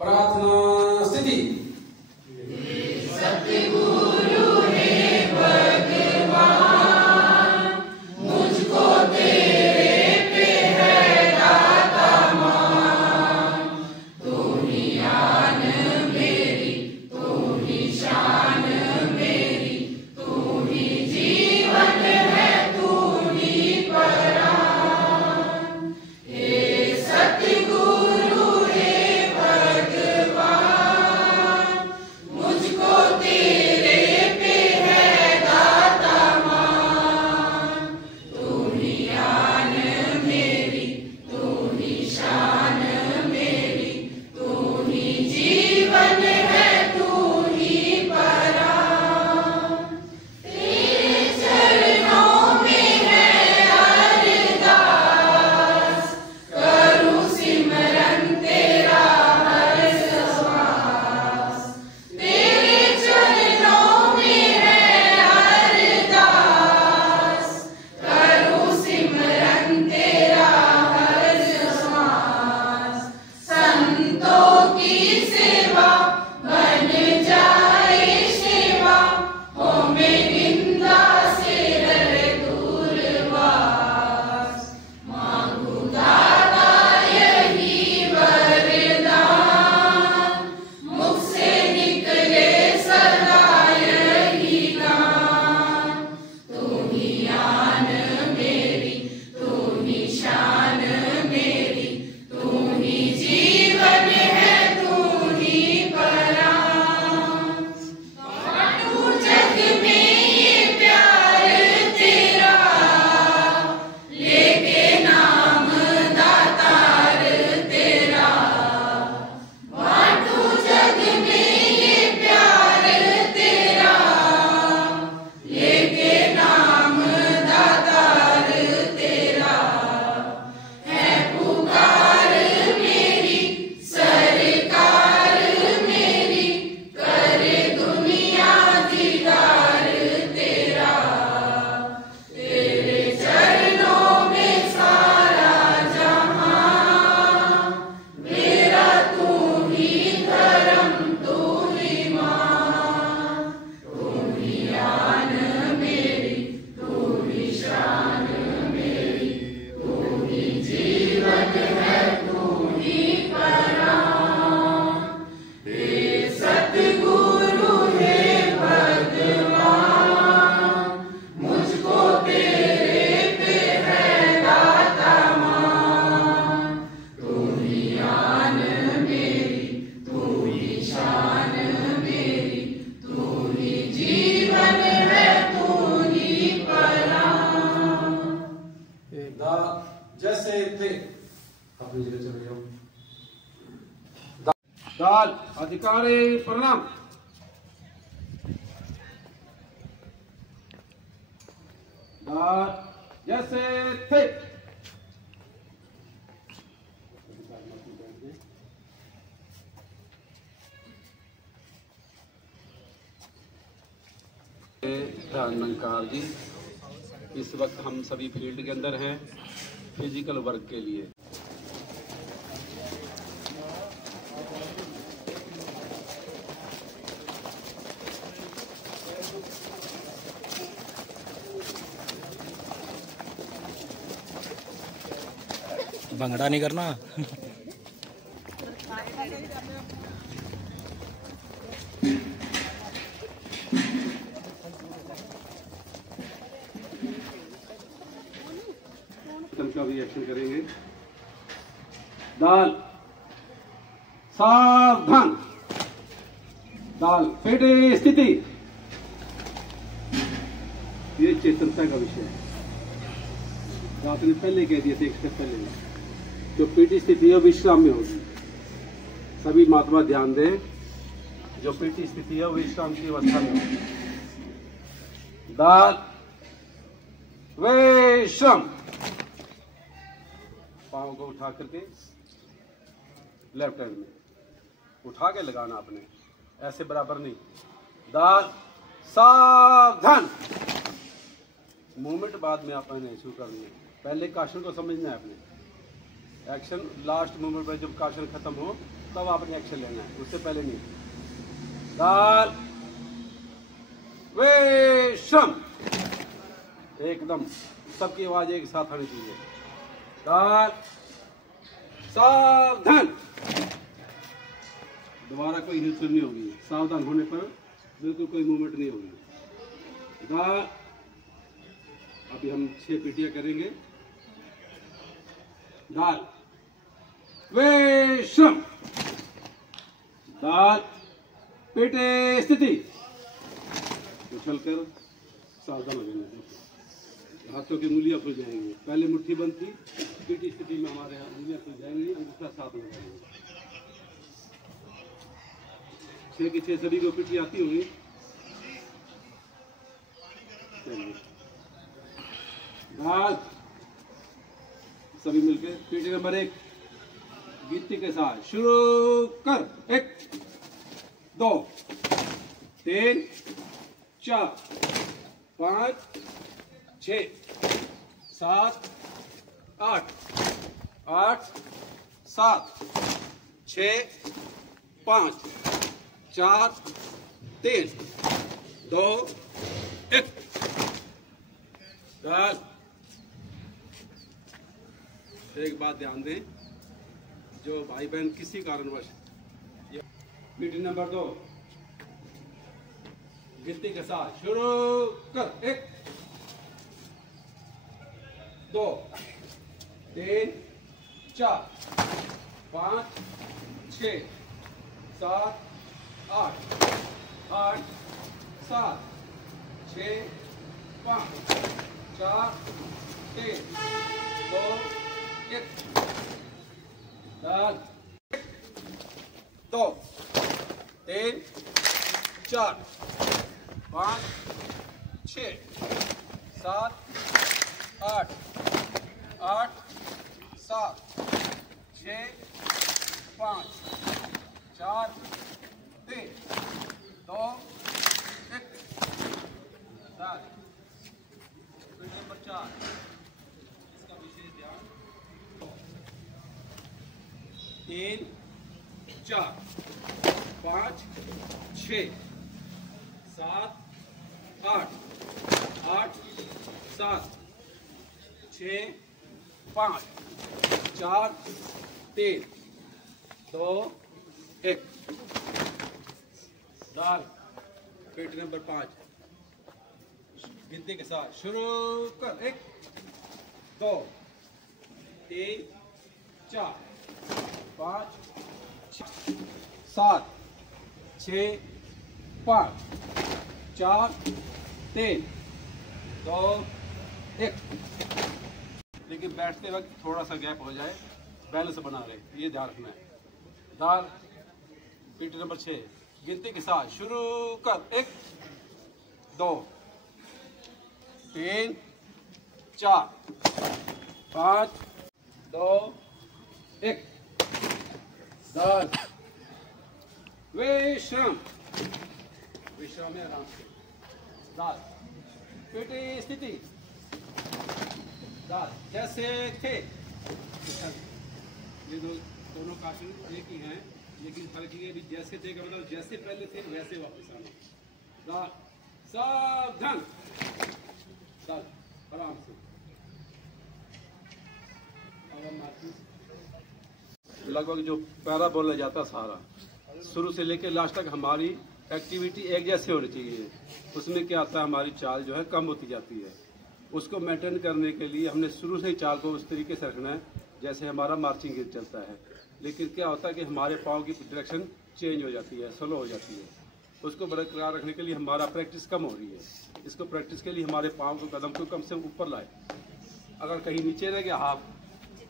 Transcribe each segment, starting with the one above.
प्रार्थना स्थिति। सतगुरु हे भगवान, मुझको तेरे पे है दाता मान। तू ही आन मेरी, तू ही शान मेरी, तू ही जीवन है, तू ही परान। हे सतगुरु हे भगवान, मुझको तेरे पे है दाता मान। तू ही आन मेरी, तू ही शान मेरी, तू ही जीवन है, तू ही परान। तेरे चरणों में है अरदास, करूं सिमरन तेरा हर श्वास। तेरे चरणों में है अरदास, करूं सिमरन तेरा हर श्वास। संतों की सेवा बन जाए सेवा, हो में निंदा से डरे दूरवास। मांगू दाता यही वरदान, मुख से निकले सदा यही गान। तू ही आन मेरी, तू ही शान मेरी, तू ही जीवन है, तू ही परान। बांटू जग में ये प्यार तेरा, लेके नाम दातार तेरा। बांटू जग में ये प्यार तेरा, लेके नाम दातार तेरा। है पुकार मेरी, सरकार मेरी, करे दुनिया दीदार तेरा। तेरे चरणों में सारा जहां, मेरा तू ही धर्म, तू ही मां। तू ही आन मेरी, तू ही शान मेरी, तू ही जीवन है, तू ही परान। हे सतगुरु हे भगवान, मुझको तेरे पे है दाता मान। तू ही आन मेरी, तू ही शान मेरी, तू ही जीवन है, तू ही परान। दा जैसे थे अपनी जगह चले जाओ। दाल अधिकारी प्रणाम। दाल जैसे थे। अलंकार जी, इस वक्त हम सभी फील्ड के अंदर हैं फिजिकल वर्क के लिए। भंगड़ा नहीं करना। का भी एक्शन करेंगे। दाल सावधान। दाल फिट स्थिति। ये चेतनता का विषय है, जो आपने पहले कह दिया था एक स्टेप पहले। जो पीटी स्थिति है विश्राम में होगी। सभी महात्मा ध्यान दें, जो पीटी स्थिति है वो विश्राम की अवस्था में होगी। दाल विश्राम। पाँव को उठा करके लेफ्ट हैंड में उठा के लगाना आपने, ऐसे बराबर नहीं। दाल सावधान। मूवमेंट बाद में आपने शुरू करनी है, पहले काशन को समझना है आपने। एक्शन लास्ट मूवमेंट पर जब काशन खत्म हो तब आपने एक्शन लेना है, उससे पहले नहीं। दाल वेशम, एकदम सबकी आवाज एक साथ आनी चाहिए। दाल सावधान, दोबारा कोई हिलचुल नहीं होगी। सावधान होने पर बिल्कुल कोई मूवमेंट नहीं होगी। दाल, अभी हम 6 पीटियां करेंगे। दाल वेशम, दाल पेटे स्थिति, उछलकर सावधान हो जाना। हाथों की उंगलियां खुल जाएंगी। पहले मुट्ठी बंद थी, पीटी स्थिति में हमारे हाथ उंगलियां खुल जाएंगी, अंगूठा साथ लगाएंगे। 6 की 6 सभी को पीटी आती होंगी। दाल सभी मिलकर पीटी नंबर 1 गिनती के साथ शुरू कर। 1 2 3 4 5 6 7 8 8 7 6 5 4 3 2 1। एक बात ध्यान दें, जो भाई बहन किसी कारणवश पीटी नंबर 2 गिनती के साथ शुरू कर। 1 2 3 4 5 6 7 8 8 7 6 5 4 3 2 1। 2 3 4 5 6 7 8 8 7 6 5 4 3 2 1। नंबर 4, इसका विशेष ध्यान। 3 4 5 6 7 8 8 7 6 5 4 3 2 1। दाल पेटी नंबर 5 गिनती के साथ शुरू कर। 1 2 3 4 5 7 6 5 4 3 2 1। लेकिन बैठते वक्त थोड़ा सा गैप हो जाए, बैलेंस बना रहे, ये ध्यान रखना है। दाल पीटी नंबर 6 गिनती के साथ शुरू कर। 1 2 3 4 5 2 1। दाल विश्राम, विश्राम में आराम से। दाल पेटी स्थिति, दाल जैसे थे। ये दोनों काफी एक ही हैं, लेकिन फर्क ये भी जैसे थे का मतलब जैसे पहले थे वैसे वापस आना। दाल सावधान, दाल आराम से। लगभग जो पैरा बोला जाता सारा शुरू से लेकर लास्ट तक हमारी एक्टिविटी एक जैसे होनी चाहिए। उसमें क्या आता है, हमारी चाल जो है कम होती जाती है। उसको मेंटेन करने के लिए हमने शुरू से ही चाल को उस तरीके से रखना है जैसे हमारा मार्चिंग गिर चलता है। लेकिन क्या होता है कि हमारे पाँव की डायरेक्शन चेंज हो जाती है, स्लो हो जाती है। उसको बरकरार रखने के लिए हमारा प्रैक्टिस कम हो रही है। इसको प्रैक्टिस के लिए हमारे पाँव को कदम को कम से कम ऊपर लाए। अगर कहीं नीचे रह गया हाथ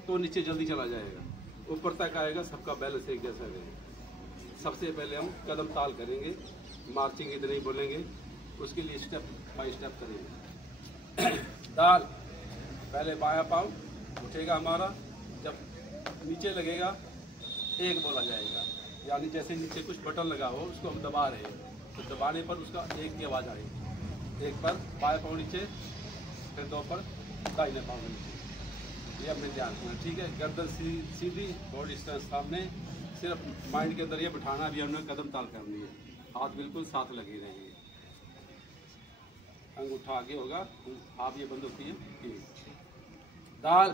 तो नीचे जल्दी चला जाएगा, ऊपर तक आएगा, सबका बैलेंस एक जैसा रहेगा। सबसे पहले हम कदम ताल करेंगे, मार्चिंग इतने ही बोलेंगे, उसके लिए स्टेप बाय स्टेप करेंगे। दाल पहले बायां पाँव उठेगा हमारा, जब नीचे लगेगा एक बोला जाएगा, यानी जैसे नीचे कुछ बटन लगा हो उसको हम दबा रहे हैं, तो दबाने पर उसका एक की आवाज़ आएगी। एक पर बायां पाँव नीचे, फिर 2 पर दाहिने पाँव नीचे। ये अपने ध्यान रखना, ठीक है। गर्दन सीधी, बॉडी स्ट्रेंथ सामने, सिर्फ माइंड के अंदर ये बिठाना, अभी हमने कदम ताल करनी है, हाथ बिल्कुल साथ लगे रहेंगे, अंगूठा आगे होगा, आप ये बंद होती है, दाल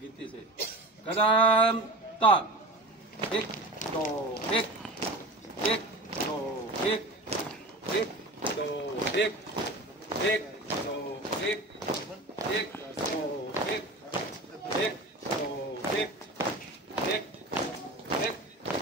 गिनती से कदम ताल, 1 2 1 1 2 1 1 2 1 1 2 1 1 2 1 1 2 1 1 1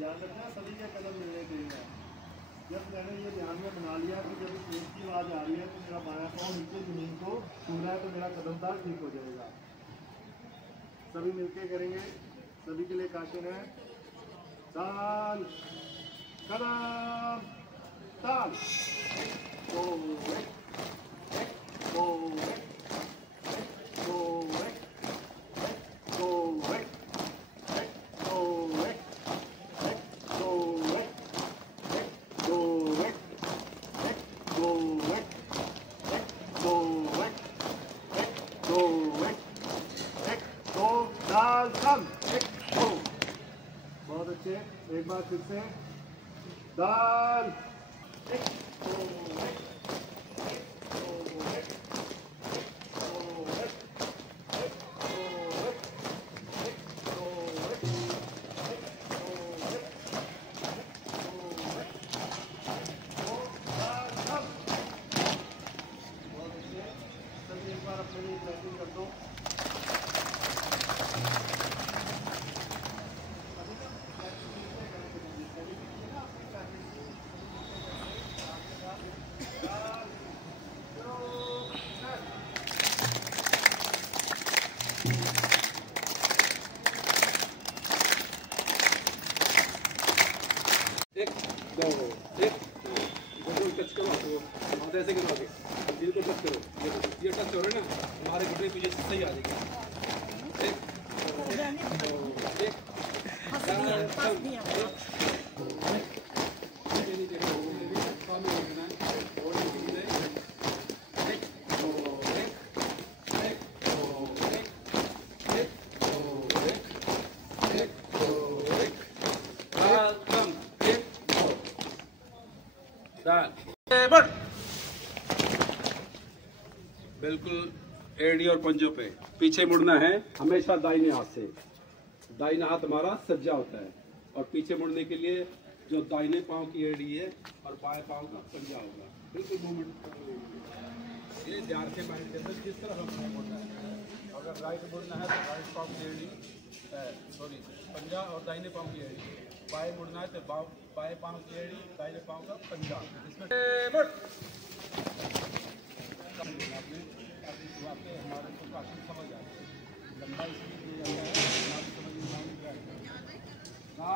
ध्यान रखना सभी के कदम मिलने चाहिए। जब मैंने ये ध्यान में बना लिया कि जब पेट की आवाज़ आ रही है तो मेरा बायां पाँव नीचे जमीन को छू रहा है तो मेरा कदम ताल ठीक हो जाएगा। सभी मिलके करेंगे। सभी के लिए काशन है, ताल कदम ताल, दो एक दो एक दो एक दो एक दो एक दो एक दो एक दो एक दो एक दो एक दो, ताल कम, 1 2। बहुत अच्छे, एक बार फिर से दाल, 1 2 1 2 1 2 1 एक बार अपने लिए प्रैक्टिस कर दो। एक दो एक दो, बिल्कुल टच करो, तो हाथ ऐसे करो आगे, दिल को टच करो, ये टच हो रहा है ना, हमारे घुटने की पोजीशन सही आ जाएगी। एक दो एक बिल्कुल एड़ी और पंजों पे पीछे मुड़ना है हमेशा दाहिने हाथ से। दाहिना हाथ हमारा सज्जा होता है और पीछे मुड़ने के लिए जो दाहिने पांव की एड़ी है और बाएं पांव का पंजा होगा। बिल्कुल मूवमेंट ये ध्यान के माइंड के अंदर किस तरह हम मुड़ना है। अगर राइट मुड़ना है तो राइट पांव की एड़ी सॉरी पंजा और दाहिने पांव की एड़ी, बाएं मुड़ना है तो बाएं पांव की एड़ी दाहिने पांव का पंजा। हमारे को काफी समझ आ रही है, लंबा इसलिए दिया जाता है हमारी समझ में आएगा।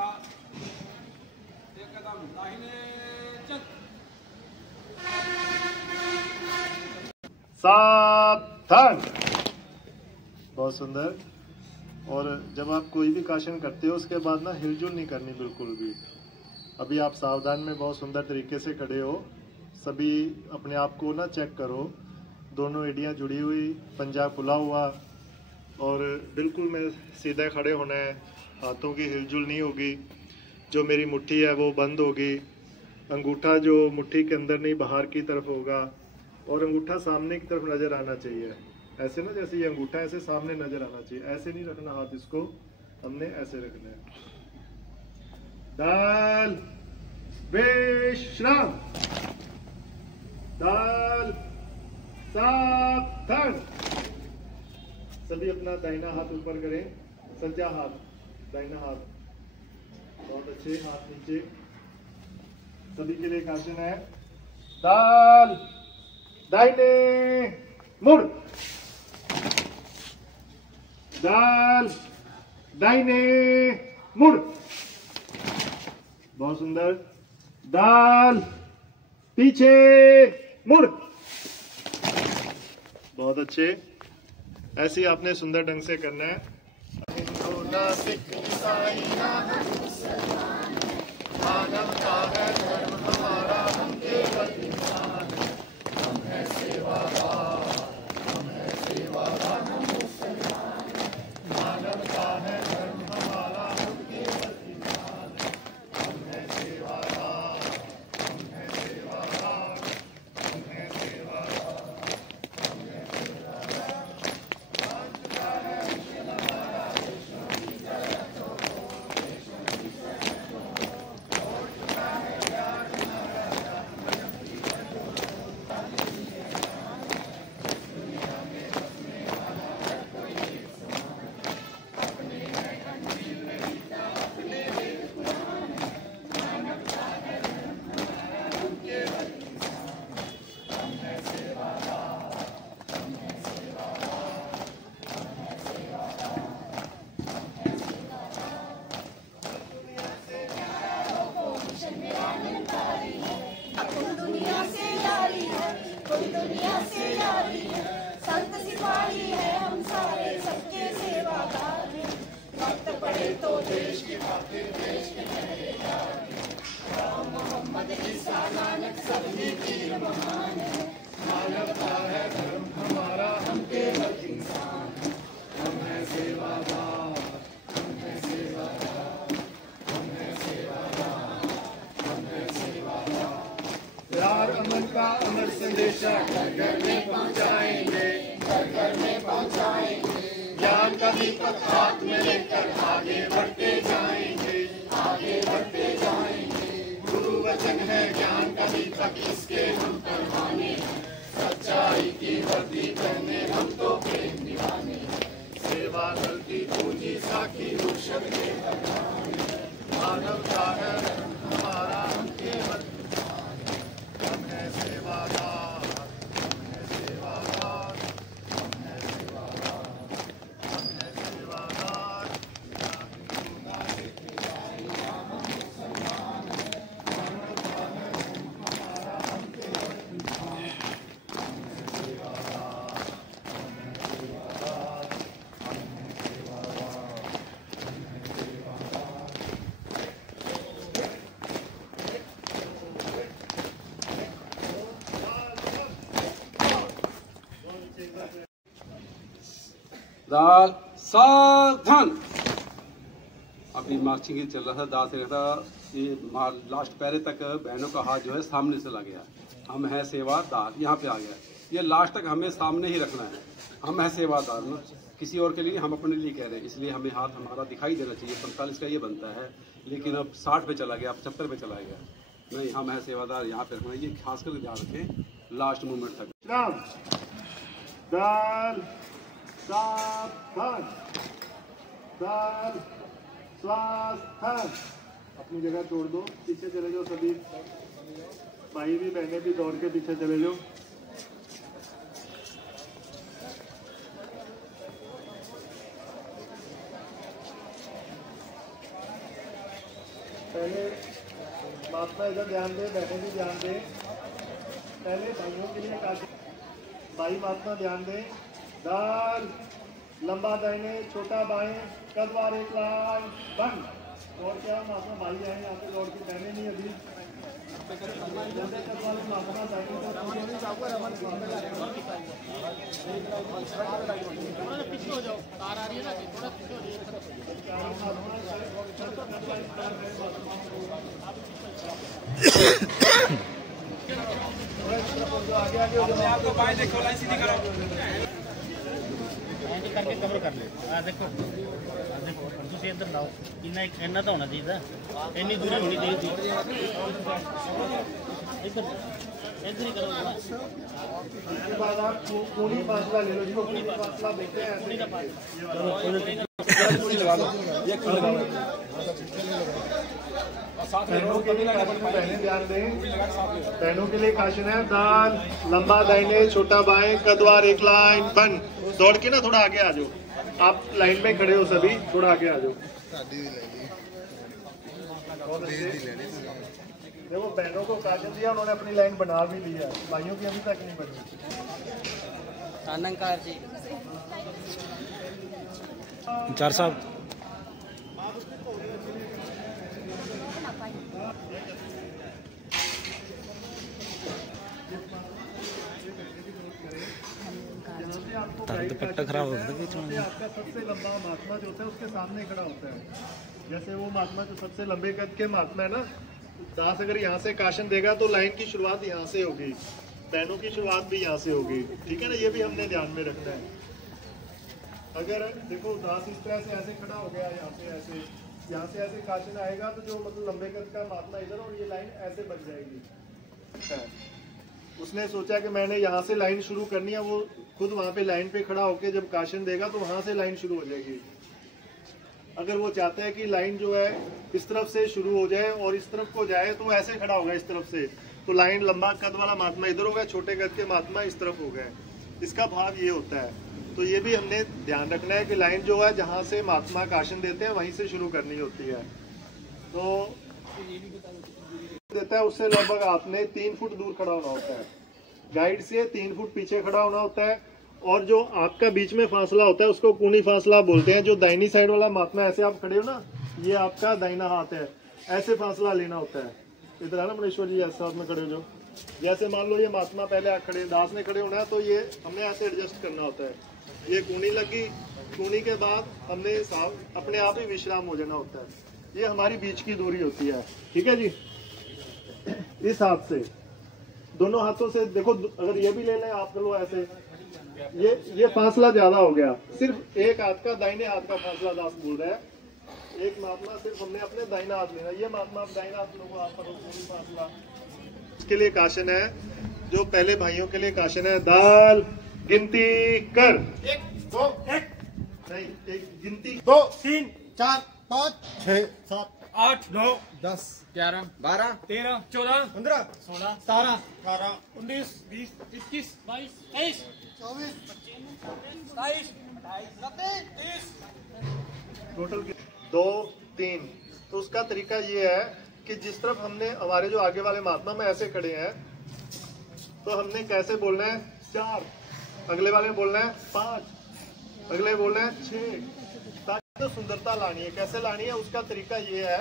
एक कदम दाहिने चल, सावधान। बहुत सुंदर। और जब आप कोई भी काशन करते हो उसके बाद ना हिलजुल नहीं करनी बिल्कुल भी। अभी आप सावधान में बहुत सुंदर तरीके से खड़े हो। सभी अपने आप को ना चेक करो, दोनों एड़ियाँ जुड़ी हुई, पंजा खुला हुआ और बिल्कुल में सीधे खड़े होना है। हाथों की हिलजुल नहीं होगी। जो मेरी मुट्ठी है वो बंद होगी। अंगूठा जो मुट्ठी के अंदर नहीं बाहर की तरफ होगा और अंगूठा सामने की तरफ नज़र आना चाहिए। ऐसे ना जैसे ये अंगूठा ऐसे सामने नज़र आना चाहिए। ऐसे नहीं रखना हाथ, इसको हमने ऐसे रखना है। दाल विश्राम, दाल सावधान। सभी अपना दाहिना हाथ ऊपर करें, सज्जा हाथ, दाहिना हाथ। बहुत अच्छे, हाथ नीचे। सभी के लिए एक आसन है, दाल दाहिने मुड़, दाल दाहिने मुड़। बहुत सुंदर। दाल पीछे मुड़। बहुत अच्छे। ऐसे ही आपने सुंदर ढंग से करना है। मानवता है धर्म हमारा, हम केवल इंसान हैं। हम हैं सेवादार, हम हैं सेवादार, हम मुसलमान हैं। मानवता है धर्म हमारा, हम केवल इंसान हैं। हम हैं सेवादार, हम हैं सेवादार, हम हैं सेवादार, हम हैं सेवादार। मान चुका है मिशन हमारा, देशों की जरूरत हो, देशों की जरूरत हो। हो चुका है ज्ञान हमारा, धर्म की जरूरत हो। दुनिया में बसने वाला हर कोई एक समान है। अपने है अंजील में गीता, अपने वेद कुरान है। मानवता है धर्म हमारा, हम केवल इंसान हैं। हम हैं सेवादार, हम हैं सेवादार, हम हैं सेवादार, हम हैं सेवादार। दुनिया से न्याय हो, मिशन मेरा निरंकारी है। कोई दुनिया से यारी है, कोई दुनिया से यारी है। संत सिपाही है हम सारे, सबके सेवादार हैं। वक्त पड़े तो देश की खातिर, देश के पहरेदार हैं। राम मोहम्मद ईसा नानक सभी वीर महान है। मानवता है धर्म हमारा, हम केवल इंसान हैं। हम हैं सेवादार, हम हैं सेवादार, हम हैं सेवादार, हम हैं सेवादार। प्यार अमन का अमर संदेशा घर घर में पहुंचाएंगे, घर घर में पहुंचाएंगे। ज्ञान का दीपक हाथ में लेकर आगे बढ़ते जाएंगे, आगे बढ़ते जाएंगे। गुरु वचन है ज्ञान का दीपक, इसके हम परवाने हैं। सच्चाई की वर्दी पहने हम तो प्रेम दीवाने हैं। सेवा दल की पूंजी साखी मुर्शद के परवाने हैं। मानवता है धर्म हमारा, हम केवल इंसान हैं। हम हैं सेवादार, हम हैं सेवादार, हम हैं सेवादार, हम हैं सेवादार। ना हिंदू ना सिख ना इस्लाम, हम मुसलमान हैं। मानवता है धर्म हमारा, हम केवल इंसान हैं। हम हैं सेवादार, हम हैं सेवादार, हम हैं सेवादार, हम हैं सेवादार। दाल सावधान। अभी मार्चिंग चल रहा था, दाल से था ये लास्ट पैरे तक बहनों का हाथ जो है सामने चला गया। हम हैं सेवादार, यहाँ पे आ गया। ये लास्ट तक हमें सामने ही रखना है। हम हैं सेवादार ना, किसी और के लिए, हम अपने लिए कह रहे हैं। इसलिए हमें हाथ हमारा दिखाई देना चाहिए। 45 का ये बनता है, लेकिन अब 60 पे चला गया, अब 75 पे चला गया। नहीं, हम हैं सेवादार, यहाँ पे रखना है। ये खास कर ध्यान रखें लास्ट मोमेंट तक। राम दाल सावधान, दाल स्वास्थान। अपनी जगह छोड़ दो, पीछे चले जाओ सभी। भाई भी बहनें भी दौड़ के पीछे चले जाओ। पहले महात्मा इधर ध्यान दे, बहनें भी ध्यान दे। पहले भाइयों के लिए काशी, भाई महात्मा ध्यान दे। दाल लंबा दाहिने, छोटा बाएं, कदवार एक लाइन बंद। और क्या महात्मा भाई आए यहाँ पे, दौड़ के बहने नहीं अभी। कदवार महात्मा दाहिने पीछे हो जाओ, कार आ रही है ना, थोड़ा पीछे हो जाओ। आगे आगे हो जाओ। आपको बाएं देखो, लाइन सीधी करो। करके कवर कर ले। देखो देखो तुम इधर लाओ, इन्ना तो होना चाहिए, इन्नी दूरी होनी चाहिए थी। इधर इधर ही करो। इसके बाद आप पूरी फासला ले लो, जिसको पूरी फासला बोलते हैं। पूरी लगा लो, ये खुद लगा लो। बहनों के लिए बहनें ध्यान दें, बहनों के लिए काशन है। दाल लंबा दाहिने, छोटा बाएं, कदवार एक लाइन बंद। दौड़ के ना थोड़ा आगे आ जाओ। आप लाइन में खड़े हो सभी, थोड़ा आगे आ जाओ। देखो बहनों को काशन दिया, उन्होंने अपनी लाइन बना भी लिया, भाइयों की अभी तक नहीं बनी। चार साहब दुपट्टा खराब हो गया था। आपका सबसे लंबा महात्मा जो होता है उसके सामने खड़ा होता है। जैसे वो महात्मा जो सबसे लंबे कद के महात्मा है ना, दास अगर यहाँ से काशन देगा तो लाइन की शुरुआत यहाँ से होगी, पैनों की शुरुआत भी यहाँ से होगी। ठीक है ना, ये भी हमने ध्यान में रखना है। अगर देखो दास इस तरह से ऐसे खड़ा हो गया, यहाँ से ऐसे काशन आएगा तो जो मतलब लंबे कद का महात्मा इधर और ये लाइन ऐसे बन जाएगी। उसने सोचा कि मैंने यहाँ से लाइन शुरू करनी है, वो खुद वहां पे लाइन पे खड़ा होके जब काशन देगा तो वहां से लाइन शुरू हो जाएगी। अगर वो चाहता है कि लाइन जो है इस तरफ से शुरू हो जाए और इस तरफ को जाए तो ऐसे खड़ा होगा इस तरफ से, तो लाइन लंबा कद वाला महात्मा इधर होगा, छोटे कद के महात्मा इस तरफ हो गए। इसका भाव ये होता है। तो ये भी हमने ध्यान रखना है कि लाइन जो है जहाँ से महात्मा काशन देते हैं वहीं से शुरू करनी होती है। तो देता है उससे लगभग आपने 3 फुट दूर खड़ा होना होता है, गाइड से 3 फुट पीछे खड़ा होना होता है। और जो आपका बीच में फासला होता है उसको कूनी फासला बोलते हैं। जो दाहिनी साइड वाला महात्मा ऐसे आप खड़े हो ना, ये आपका दाहिना हाथ है, ऐसे फासला लेना होता है। इधर है ना मनेश्वर जी, ऐसे हाथ में खड़े हो जो, जैसे मान लो ये महात्मा पहले आप खड़े, दास ने खड़े होना है तो ये हमने ऐसे एडजस्ट करना होता है। ये कूनी लगी, कूनी के बाद हमने अपने आप ही विश्राम हो जाना होता है। ये हमारी बीच की दूरी होती है। ठीक है जी, इस हाथ से दोनों हाथों से देखो, अगर ये भी ले लें आप लो ऐसे, ये फासला ज्यादा हो गया। सिर्फ एक हाथ का, दाहिने हाथ का फासला दास बोल रहा है। एक महात्मा सिर्फ हमने अपने दाहिना हाथ लेना। ये महात्मा दाहिना हाथ लोगों आप फासला इसके लिए काशन है। जो पहले भाइयों के लिए काशन है, दाल गिनती कर 1 2 1 नहीं, एक गिनती 2 3 4 5 6 7 8 9 10 11 12 13 14 15 16 17 18 19 20 21 22 23 24 27 28 टोटल 2 3। तो उसका तरीका ये है कि जिस तरफ हमने हमारे जो आगे वाले महात्मा में ऐसे खड़े हैं तो हमने कैसे बोलना है 4, अगले वाले में बोलना है 5, अगले बोलना है 6। ताकि तो सुंदरता लानी है। कैसे लानी है उसका तरीका ये है,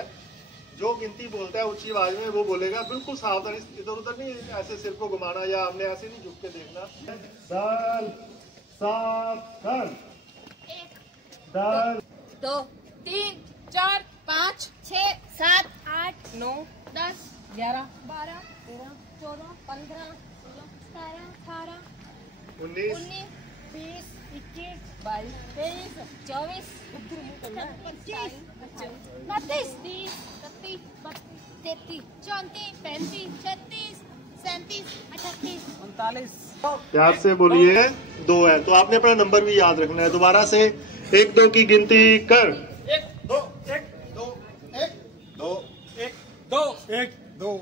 जो गिनती बोलता है ऊंची आवाज में वो बोलेगा बिल्कुल सावधानी, इधर उधर नहीं ऐसे सिर को घुमाना या हमने ऐसे नहीं झुक के देखना। दाल 7 दाल 2 3 4 5 6 7 8 9 10 11 12 13 14 15 16 17 18 19 20 21 22 23 24 25 29 30 31 32 33 34 35 36 37 38 प्यार से बोलिए 2 है। तो आपने अपना नंबर भी याद रखना है। दोबारा से 1 2 की गिनती कर 1 2 1 2 1 2 1 2 1 2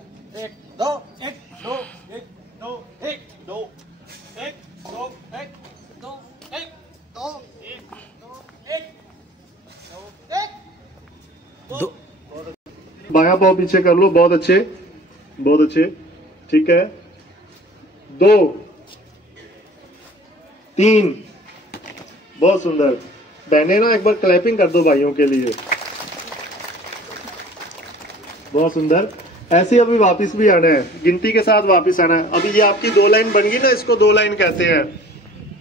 1 2 1 2 1 2 1 2 1 2 1 2 1 2 1 2 बायां पाँव पीछे कर लो, बहुत अच्छे बहुत अच्छे। ठीक है, 2 3 बहुत सुंदर। बहने ना एक बार क्लैपिंग कर दो भाइयों के लिए, बहुत सुंदर। ऐसे अभी वापस भी आना है, गिनती के साथ वापस आना है। अभी ये आपकी 2 लाइन बन गई ना, इसको 2 लाइन कहते हैं।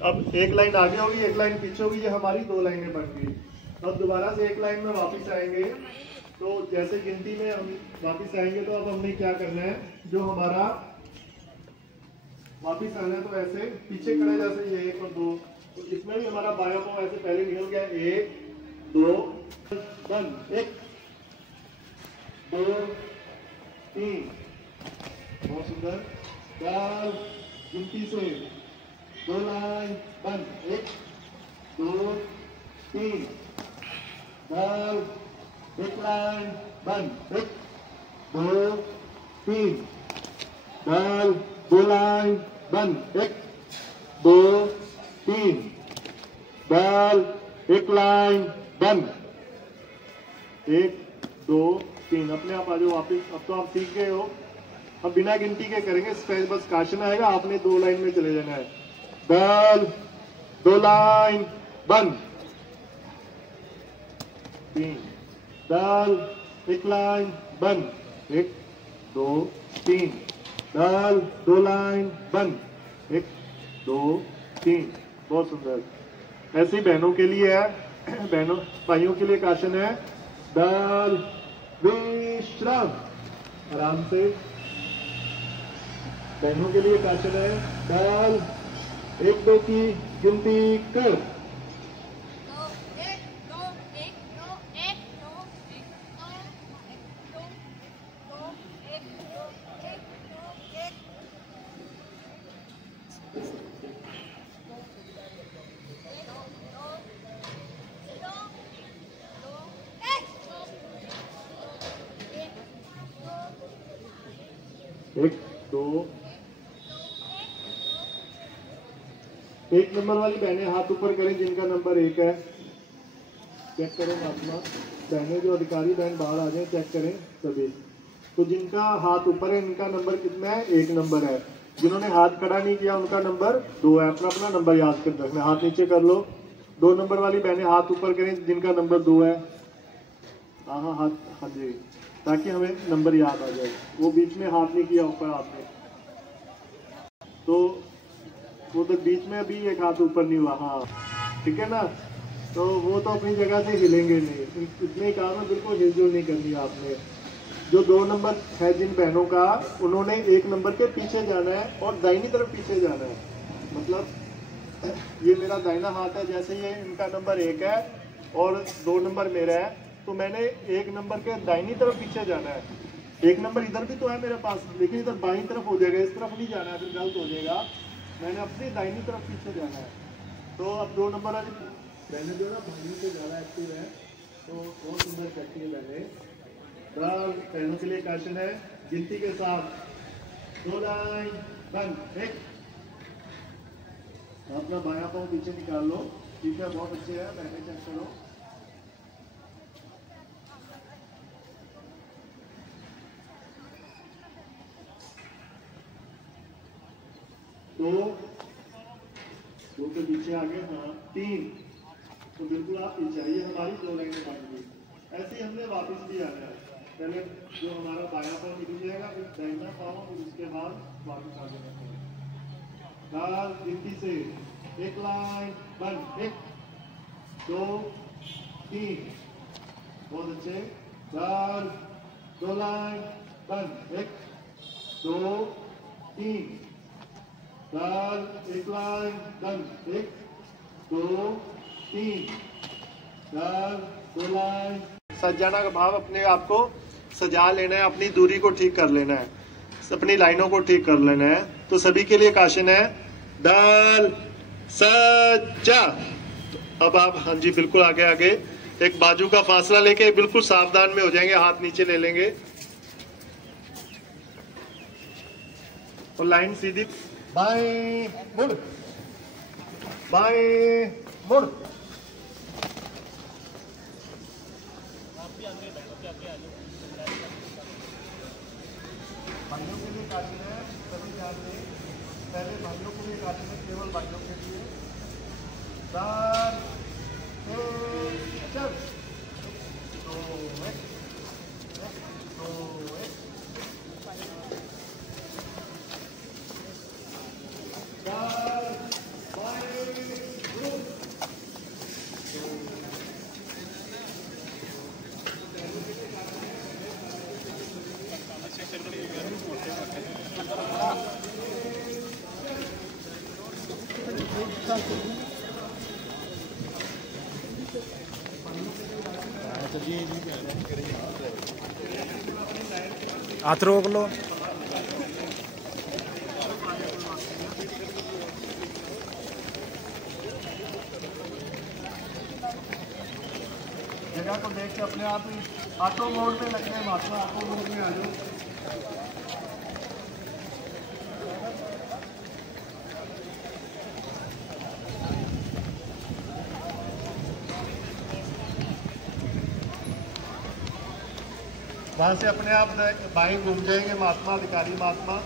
अब 1 लाइन आगे होगी, 1 लाइन पीछे होगी, ये हमारी 2 लाइनें बन गई। अब दोबारा से 1 लाइन में वापस आएंगे। तो जैसे गिनती में हम वापस आएंगे तो अब हमने क्या करना है, जो हमारा वापस आना है तो ऐसे पीछे खड़े, जैसे ये 1 और 2, तो इसमें भी हमारा बायां पाँव ऐसे पहले निकल गया। 1 2 बंद, 1 2 3 बहुत सुंदर। दाल गिनती से 2 लाइन बंद, 1 2 3 दाल 1 लाइन बंद, 1 2 3 दाल 2 लाइन बंद, 1 2 3 दाल 1 लाइन बंद, 1 2 3। अपने आप आ जाओ वापिस। अब तो आप सीख गए हो। अब बिना गिनती के करेंगे, बस काशन आएगा, आपने 2 लाइन में चले जाना है। दाल 2 लाइन बंद, 3 दाल 1 लाइन बंद, 1 2 3 डाल 2 लाइन बंद 1 2 3 बहुत सुंदर। ऐसी बहनों के लिए है, बहनों भाइयों के लिए काशन है डाल विश्राम आराम से। बहनों के लिए काशन है डाल 1 2 की गिनती कर 2 1 2 1 2 1 2 1 2 2 1 2 1 2 1 1 2 1 नंबर वाली बहनें हाथ ऊपर करें जिनका नंबर 1 है। चेक करो महात्मा बहनें जो अधिकारी बहन बाहर आ जाए चेक करें सभी। तो जिनका हाथ ऊपर है इनका नंबर कितना है 1 नंबर है। जिन्होंने हाथ खड़ा नहीं किया उनका नंबर 2 है। अपना अपना नंबर याद कर रखना। हाथ नीचे कर लो। 2 नंबर वाली बहनें हाथ ऊपर करें जिनका नंबर 2 है। हाँ हाथ हाँ जी ताकि हमें नंबर याद आ जाए। वो बीच में हाथ नहीं किया ऊपर आपने तो वो तो बीच में भी एक हाथ ऊपर नहीं हुआ। हाँ ठीक है ना। तो वो तो अपनी जगह से हिलेंगे नहीं। इतने ही काम है बिल्कुल हिलजुल नहीं करनी आपने। जो 2 नंबर है जिन बहनों का उन्होंने 1 नंबर के पीछे जाना है और दाहिनी तरफ पीछे जाना है। मतलब ये मेरा दाहिना हाथ है जैसे ये इनका नंबर 1 है और 2 नंबर मेरा है तो मैंने 1 नंबर के दाहिनी तरफ पीछे जाना है। 1 नंबर इधर भी तो है मेरे पास लेकिन इधर बाईं तरफ हो जाएगा इस तरफ नहीं जाना है फिर गलत हो जाएगा। मैंने अपनी दाहिनी तरफ पीछे जाना है। तो अब 2 नंबर वाली बहनें जो है ना भाइयों से ज़्यादा एक्टिव है तो बहुत सुंदर करती है बहनें। बहनों के लिए क्वेश्चन है गिनती के साथ 2 लाइन बंद 1 अपना बायां पाँव पीछे निकाल लो। ठीक है बहुत अच्छे है बहनें चेक करो। दो के पीछे आगे हाँ 3 तो बिल्कुल आप पीछे आइए। हमारी 2 लाइनें बन गई। ऐसे ही हमने वापस भी आना है। पहले जो हमारा बायां पाँव निकल जाएगा फिर दाहिना पाँव फिर उसके बाद वापस आगे रखना है। गिनती से 1 लाइन बंद 1 2 3 बहुत अच्छे। 2 लाइन बंद 1 2 3 1 लाइन बंद 1 2 3 2 लाइन। सजाना का भाव अपने आप को सजा लेना है। अपनी दूरी को ठीक कर लेना है। अपनी लाइनों को ठीक कर लेना है। तो सभी के लिए काशन है डाल सजा। अब आप हाँ जी बिल्कुल आगे आगे एक बाजू का फासला लेके बिल्कुल सावधान में हो जाएंगे। हाथ नीचे ले लेंगे और लाइन सीधी बाएं मुड़ बाएं मुड़। भाइयों के लिए काटना है सभी ध्यान दें। पहले भाइयों को भी काटना है केवल भाइयों के लिए। 4 चल 2 1 2 1 हाथ रोक लो। जगह को देख के अपने आप ही ऑटो मोड पे लगने हैं। महात्मा ऑटो मोड में आ जाओ। वहां से अपने आप बाएं घूम जाएंगे महात्मा अधिकारी महात्मा।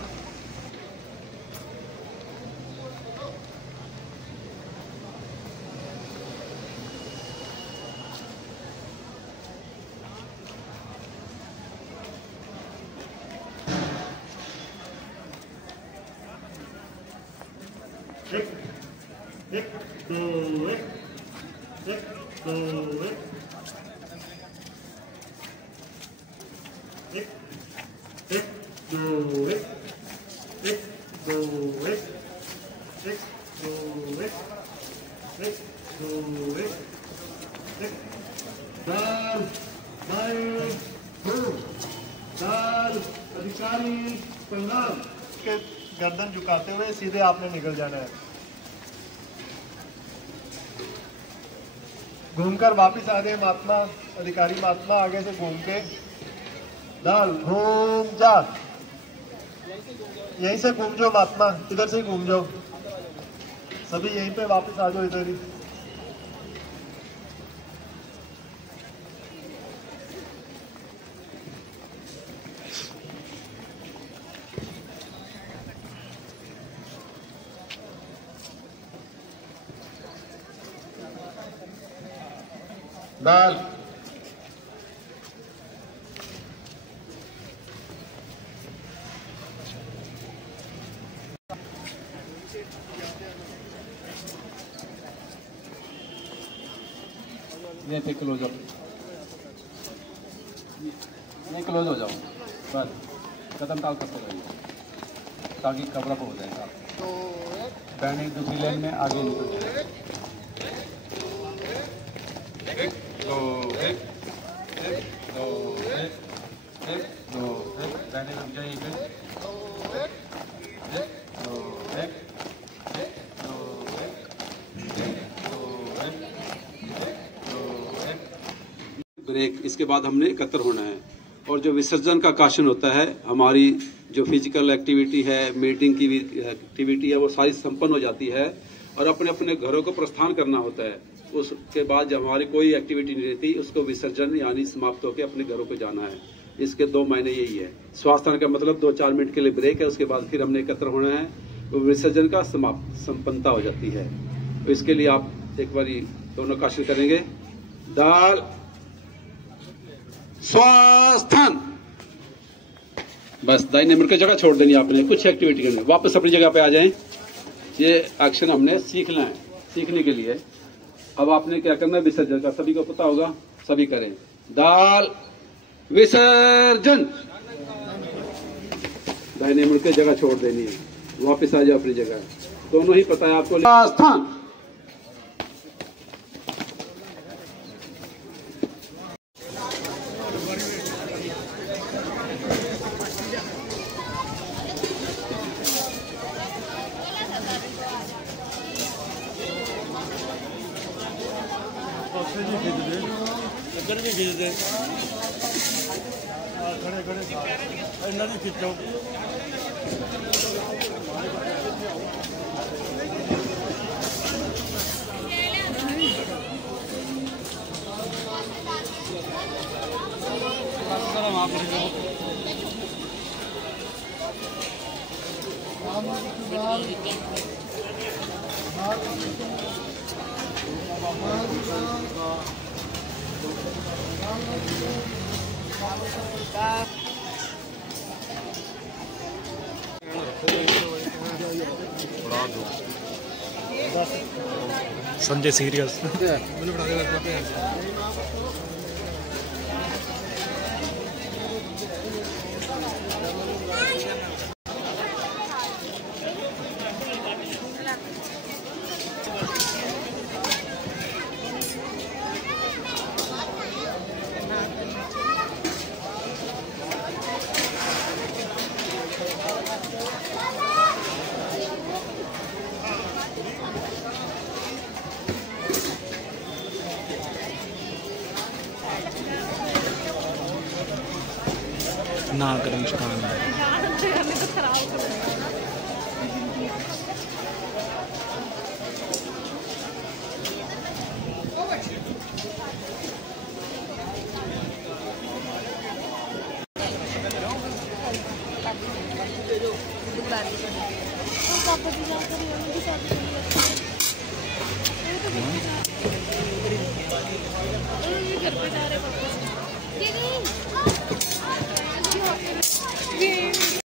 एक एक दो एक एक दो एक एक एक दो एक एक दो एक एक दो एक एक दो एक एक दाल दाल अधिकारी प्रणाम के गर्दन झुकाते हुए सीधे आपने निकल जाना है। घूमकर वापस आ गए महात्मा अधिकारी महात्मा आगे से घूम के दाल घूम जा यहीं से घूम जाओ महात्मा इधर से ही घूम जाओ सभी यहीं पे वापस आ जाओ इधर ही। दाल ये थे क्लोज अप नहीं क्लोज हो जाओ बस कदम टाल कर जाइए ताकि कवर अप हो जाए साहब। बैंड एक दूसरी लाइन में आगे निकल जाए। एक दो एक एक दो एक एक दो एक बैंड रुक जाइए फिर एक दो एक एक दो एक एक दो एक ब्रेक। इसके बाद हमने एकत्र होना है और जो विसर्जन का काशन होता है हमारी जो फिजिकल एक्टिविटी है मीटिंग की भी एक्टिविटी है वो सारी संपन्न हो जाती है और अपने अपने घरों को प्रस्थान करना होता है। उसके बाद जब हमारी कोई एक्टिविटी नहीं रहती उसको विसर्जन यानी समाप्त होकर अपने घरों को जाना है। इसके 2 महीने यही है। स्वास्थ्य का मतलब 2-4 मिनट के लिए ब्रेक है उसके बाद फिर हमने एकत्र होना है तो विसर्जन का संपन्नता हो जाती है। तो इसके लिए आप एक बार दोनों काशन करेंगे। दाल स्वास्थान बस दाहिने मुड़ के जगह छोड़ देनी आपने कुछ एक्टिविटी करनी वापस अपनी जगह पे आ जाएं। ये एक्शन हमने सीखना है। सीखने के लिए अब आपने क्या करना है विसर्जन का सभी को पता होगा सभी करें। दाल विसर्जन दाहिने मुड़ के जगह छोड़ देनी है वापस आ जाओ अपनी जगह। दोनों ही पता है आपको। स्थान इधर भी खींच दे खड़े खड़े नदी खींचो। संजय सीरियस ना करें मुस्कान घर पे जा रहे पापा।